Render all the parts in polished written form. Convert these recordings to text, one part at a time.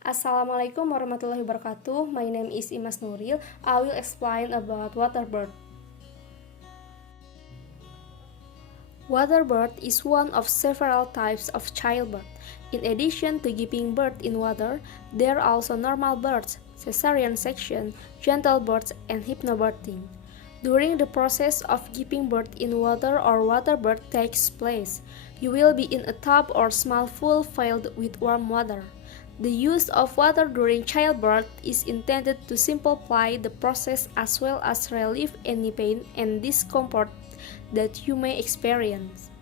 Assalamualaikum warahmatullahi wabarakatuh. My name is Imas Nuril. I will explain about water birth. Water birth is one of several types of childbirth. In addition to giving birth in water, there are also normal births, cesarean section, gentle births, and hypnobirthing. During the process of giving birth in water or water birth takes place, you will be in a tub or small pool filled with warm water. The use of water during childbirth is intended to simplify the process as well as relieve any pain and discomfort that you may experience.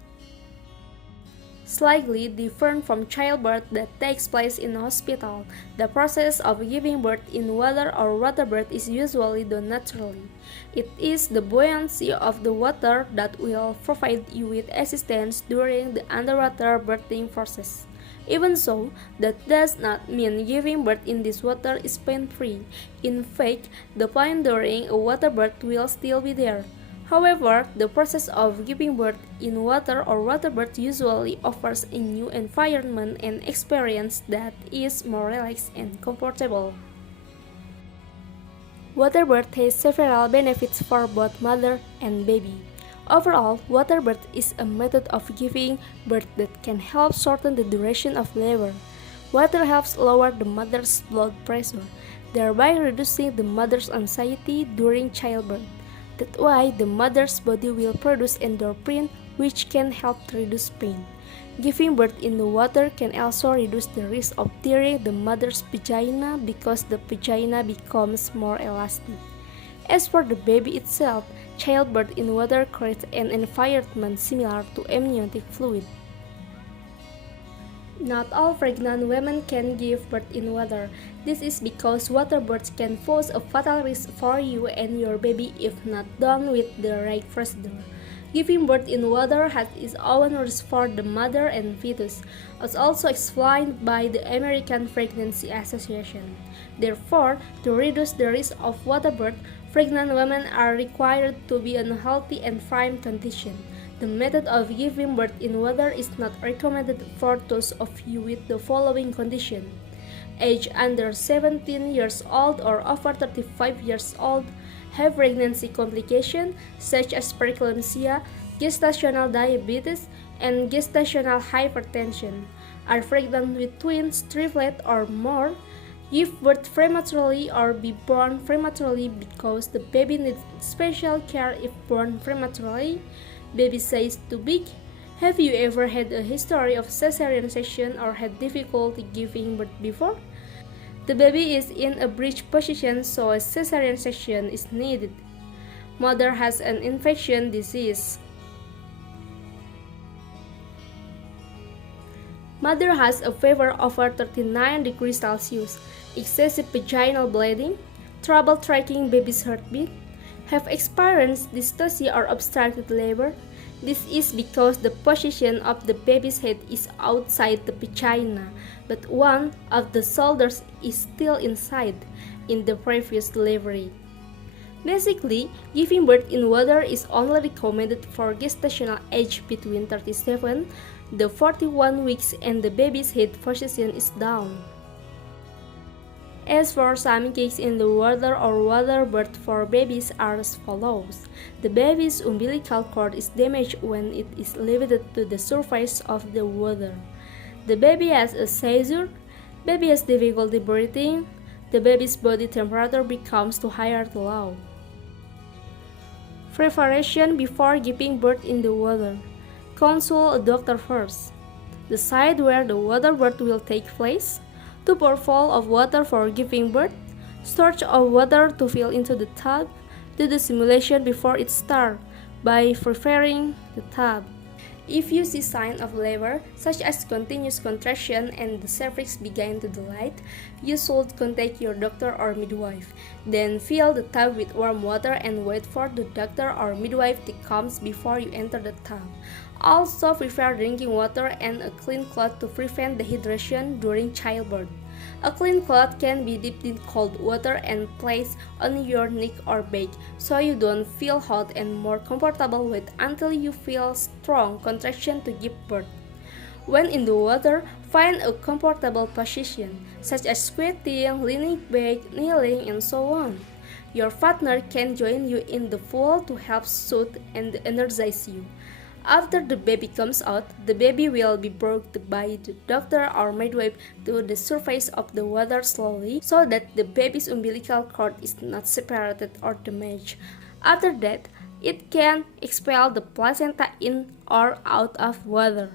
Slightly different from childbirth that takes place in a hospital, the process of giving birth in water or water birth is usually done naturally. It is the buoyancy of the water that will provide you with assistance during the underwater birthing process. Even so, that does not mean giving birth in this water is pain-free. In fact, the pain during a water birth will still be there. However, the process of giving birth in water or water birth usually offers a new environment and experience that is more relaxed and comfortable. Water birth has several benefits for both mother and baby. Overall, water birth is a method of giving birth that can help shorten the duration of labor. Water helps lower the mother's blood pressure, thereby reducing the mother's anxiety during childbirth. That's why the mother's body will produce endorphin, which can help to reduce pain. Giving birth in the water can also reduce the risk of tearing the mother's vagina because the vagina becomes more elastic. As for the baby itself, childbirth in water creates an environment similar to amniotic fluid. Not all pregnant women can give birth in water. This is because water births can pose a fatal risk for you and your baby if not done with the right procedure. Giving birth in water has its own risks for the mother and fetus, as also explained by the American Pregnancy Association. Therefore, to reduce the risk of water birth, pregnant women are required to be in a healthy and firm condition. The method of giving birth in water is not recommended for those of you with the following condition: age under 17 years old or over 35 years old, have pregnancy complications such as preeclampsia, gestational diabetes, and gestational hypertension, are pregnant with twins, triplets, or more, give birth prematurely or be born prematurely because the baby needs special care if born prematurely, baby size too big. Have you ever had a history of cesarean section or had difficulty giving birth before? The baby is in a breech position, so a cesarean section is needed. Mother has an infection disease. Mother has a fever over 39 degrees Celsius, excessive vaginal bleeding, trouble tracking baby's heartbeat, have experienced dystocia or obstructed labor. This is because the position of the baby's head is outside the vagina, but one of the shoulders is still inside in the previous delivery. Basically, giving birth in water is only recommended for gestational age between 37 to 41 weeks and the baby's head position is down. As for some cases in the water or water birth for babies are as follows. The baby's umbilical cord is damaged when it is lifted to the surface of the water. The baby has a seizure. Baby has difficulty breathing. The baby's body temperature becomes too high or too low. Preparation before giving birth in the water. Consult a doctor first. Decide where the water birth will take place. To pour full of water for giving birth. Storage of water to fill into the tub. Do the simulation before it starts by preparing the tub. If you see signs of labor, such as continuous contraction and the cervix begin to dilate, you should contact your doctor or midwife. Then fill the tub with warm water and wait for the doctor or midwife to come before you enter the tub. Also prepare drinking water and a clean cloth to prevent dehydration during childbirth. A clean cloth can be dipped in cold water and placed on your neck or back so you don't feel hot and more comfortable wait until you feel strong contraction to give birth. When in the water, find a comfortable position, such as squatting, leaning back, kneeling, and so on. Your partner can join you in the pool to help soothe and energize you. After the baby comes out, the baby will be brought by the doctor or midwife to the surface of the water slowly so that the baby's umbilical cord is not separated or damaged. After that, it can expel the placenta in or out of water.